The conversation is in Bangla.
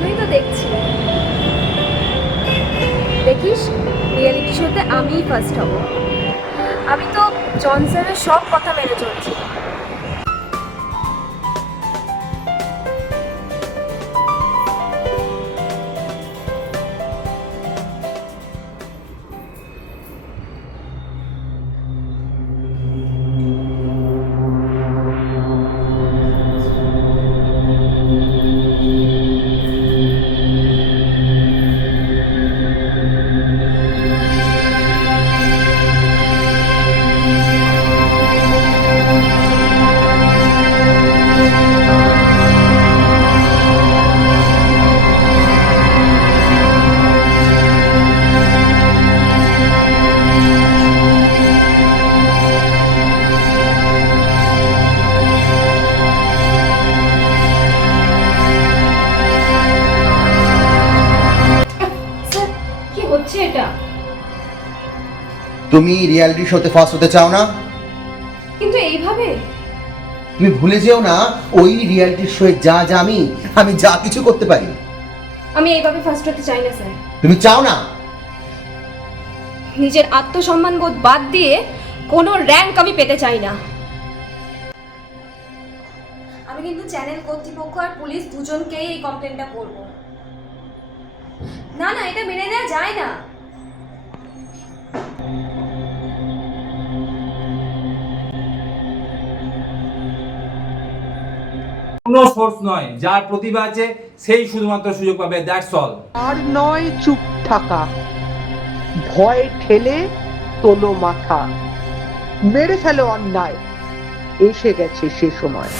স্বপ্নই তো দেখছি। দেখিস, রিয়েলিটি শোতে আমিই ফার্স্ট হব। আমি তো জনসনের সব কথা মেনে চলছি। স্যার, কি হচ্ছে এটা? তুমি রিয়েলিটি শোতে ফার্স্ট হতে চাও না? কিন্তু এইভাবে? তুমি ভুলে যেও না ওই রিয়েলিটি শোয়ে যা যা আমি যা কিছু করতে পারি। আমি এইভাবে ফার্স্ট হতে চাই না স্যার। তুমি চাও না? নিজের আত্মসম্মান বোধ বাদ দিয়ে কোনো র্যাঙ্ক আমি পেতে চাই না। আমি কিন্তু চ্যানেল কর্তৃপক্ষ আর পুলিশ দুজনকেই এই কমপ্লেনটা করব। না না, এটা মেনে নেওয়া যায় না। কোনো ফোর্স নয়, যার প্রতিভা আছে সেই শুধুমাত্র সুযোগ পাবে, দ্যাটস অল। আর নয় চুপ থাকা, ভয় ঠেলে তোলো মাথা, মেরে ফেলো অন্যায়, এসে গেছে সে সময়।